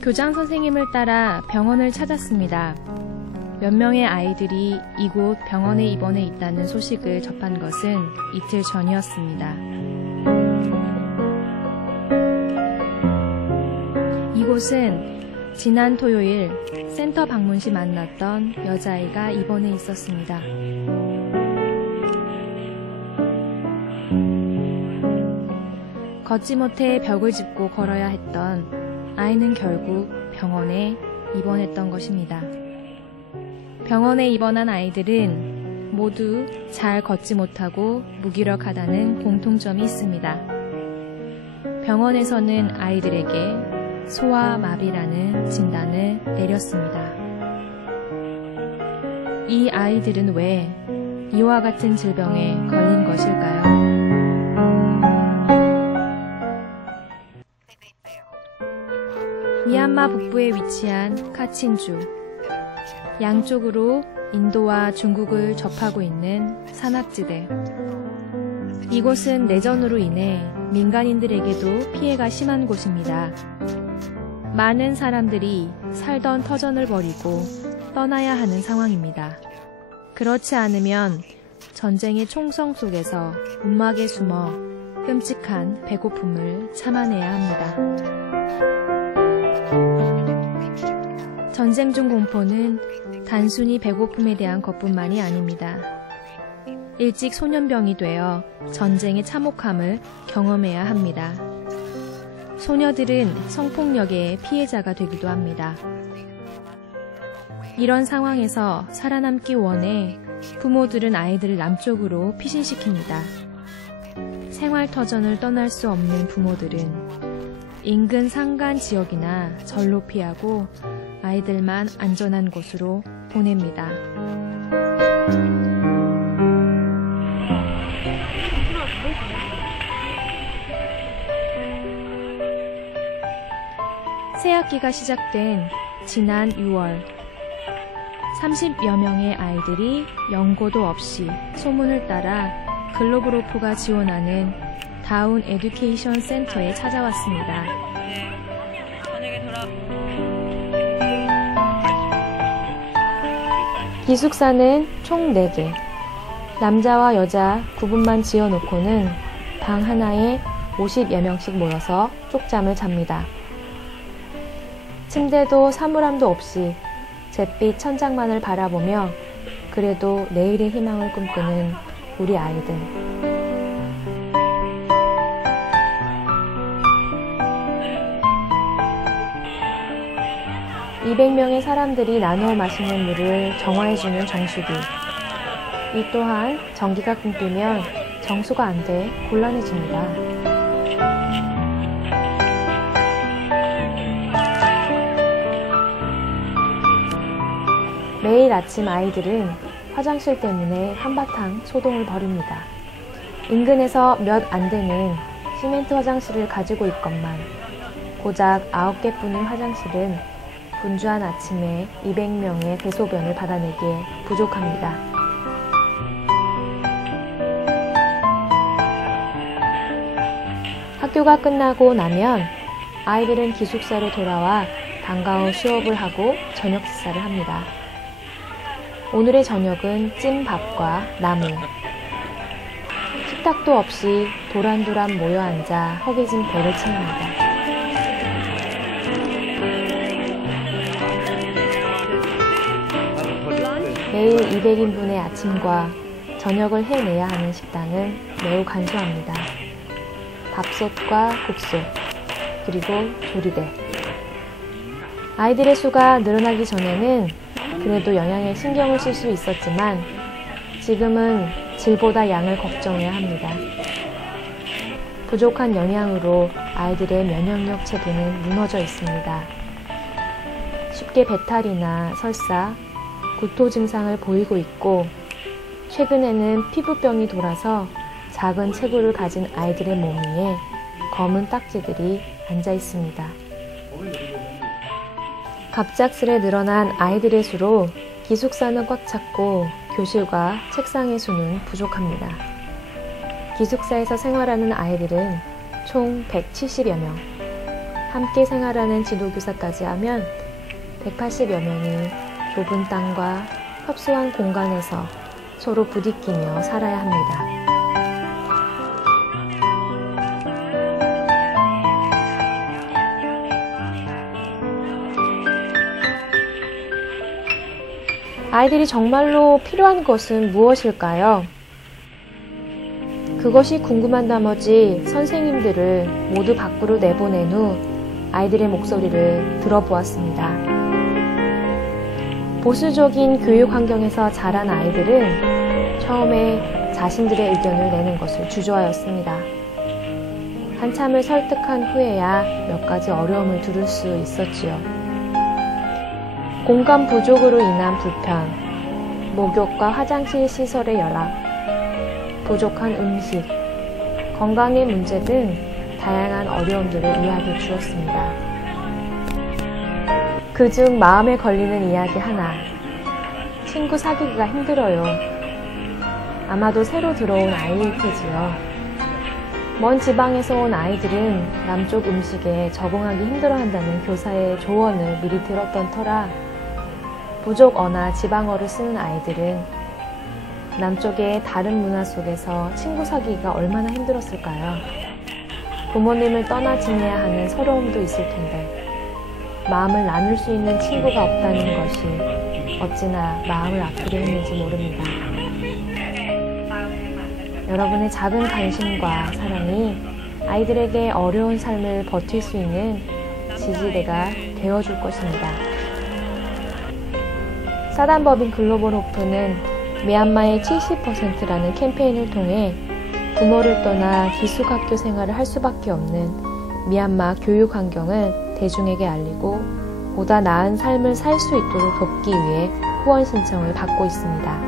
교장 선생님을 따라 병원을 찾았습니다. 몇 명의 아이들이 이곳 병원에 입원해 있다는 소식을 접한 것은 이틀 전이었습니다. 이곳은 지난 토요일 센터 방문 시 만났던 여자아이가 입원해 있었습니다. 걷지 못해 벽을 짚고 걸어야 했던 아이는 결국 병원에 입원했던 것입니다. 병원에 입원한 아이들은 모두 잘 걷지 못하고 무기력하다는 공통점이 있습니다. 병원에서는 아이들에게 소아마비라는 진단을 내렸습니다. 이 아이들은 왜 이와 같은 질병에 걸린 것일까요? 미얀마 북부에 위치한 카친주. 양쪽으로 인도와 중국을 접하고 있는 산악지대. 이곳은 내전으로 인해 민간인들에게도 피해가 심한 곳입니다. 많은 사람들이 살던 터전을 버리고 떠나야 하는 상황입니다. 그렇지 않으면 전쟁의 총성 속에서 움막에 숨어 끔찍한 배고픔을 참아내야 합니다. 전쟁 중 공포는 단순히 배고픔에 대한 것뿐만이 아닙니다. 일찍 소년병이 되어 전쟁의 참혹함을 경험해야 합니다. 소녀들은 성폭력의 피해자가 되기도 합니다. 이런 상황에서 살아남기 원해 부모들은 아이들을 남쪽으로 피신시킵니다. 생활터전을 떠날 수 없는 부모들은 인근 산간 지역이나 절로 피하고 아이들만 안전한 곳으로 보냅니다. 새학기가 시작된 지난 6월 30여 명의 아이들이 연고도 없이 소문을 따라 글로브로프가 지원하는 다운 에듀케이션 센터에 찾아왔습니다. 기숙사는 총 4개, 남자와 여자 구분만 지어놓고는 방 하나에 50여 명씩 모여서 쪽잠을 잡니다. 침대도 사물함도 없이 잿빛 천장만을 바라보며 그래도 내일의 희망을 꿈꾸는 우리 아이들. (200명의) 사람들이 나누어 마시는 물을 정화해주는 정수기. 이 또한 전기가 끊기면 정수가 안 돼 곤란해집니다. 매일 아침 아이들은 화장실 때문에 한바탕 소동을 벌입니다. 인근에서 몇 안 되는 시멘트 화장실을 가지고 있건만 고작 9개뿐인 화장실은 분주한 아침에 200명의 대소변을 받아내기에 부족합니다. 학교가 끝나고 나면 아이들은 기숙사로 돌아와 방과 후 수업을 하고 저녁 식사를 합니다. 오늘의 저녁은 찐밥과 나물. 식탁도 없이 도란도란 모여 앉아 허기진 배를 채웁니다. 매일 200인분의 아침과 저녁을 해내야 하는 식당은 매우 간소합니다. 밥솥과 국수, 그리고 조리대. 아이들의 수가 늘어나기 전에는 그래도 영양에 신경을 쓸 수 있었지만 지금은 질보다 양을 걱정해야 합니다. 부족한 영양으로 아이들의 면역력 체계는 무너져 있습니다. 쉽게 배탈이나 설사, 구토 증상을 보이고 있고 최근에는 피부병이 돌아서 작은 체구를 가진 아이들의 몸 위에 검은 딱지들이 앉아 있습니다. 갑작스레 늘어난 아이들의 수로 기숙사는 꽉 찼고 교실과 책상의 수는 부족합니다. 기숙사에서 생활하는 아이들은 총 170여 명. 함께 생활하는 지도교사까지 하면 180여 명이 좁은 땅과 협소한 공간에서 서로 부딪히며 살아야 합니다. 아이들이 정말로 필요한 것은 무엇일까요? 그것이 궁금한 나머지 선생님들을 모두 밖으로 내보낸 후 아이들의 목소리를 들어보았습니다. 보수적인 교육 환경에서 자란 아이들은 처음에 자신들의 의견을 내는 것을 주저하였습니다. 한참을 설득한 후에야 몇 가지 어려움을 두를 수 있었지요. 공간 부족으로 인한 불편, 목욕과 화장실 시설의 열악, 부족한 음식, 건강의 문제 등 다양한 어려움들을 이야기해 주었습니다. 그중 마음에 걸리는 이야기 하나, 친구 사귀기가 힘들어요. 아마도 새로 들어온 아이일 테지요. 먼 지방에서 온 아이들은 남쪽 음식에 적응하기 힘들어한다는 교사의 조언을 미리 들었던 터라 부족어나 지방어를 쓰는 아이들은 남쪽의 다른 문화 속에서 친구 사귀기가 얼마나 힘들었을까요? 부모님을 떠나 지내야 하는 서러움도 있을 텐데 마음을 나눌 수 있는 친구가 없다는 것이 어찌나 마음을 아프게 했는지 모릅니다. 여러분의 작은 관심과 사랑이 아이들에게 어려운 삶을 버틸 수 있는 지지대가 되어줄 것입니다. 사단법인 글로벌 호프는 미얀마의 70%라는 캠페인을 통해 부모를 떠나 기숙학교 생활을 할 수밖에 없는 미얀마 교육 환경을 대중에게 알리고 보다 나은 삶을 살 수 있도록 돕기 위해 후원 신청을 받고 있습니다.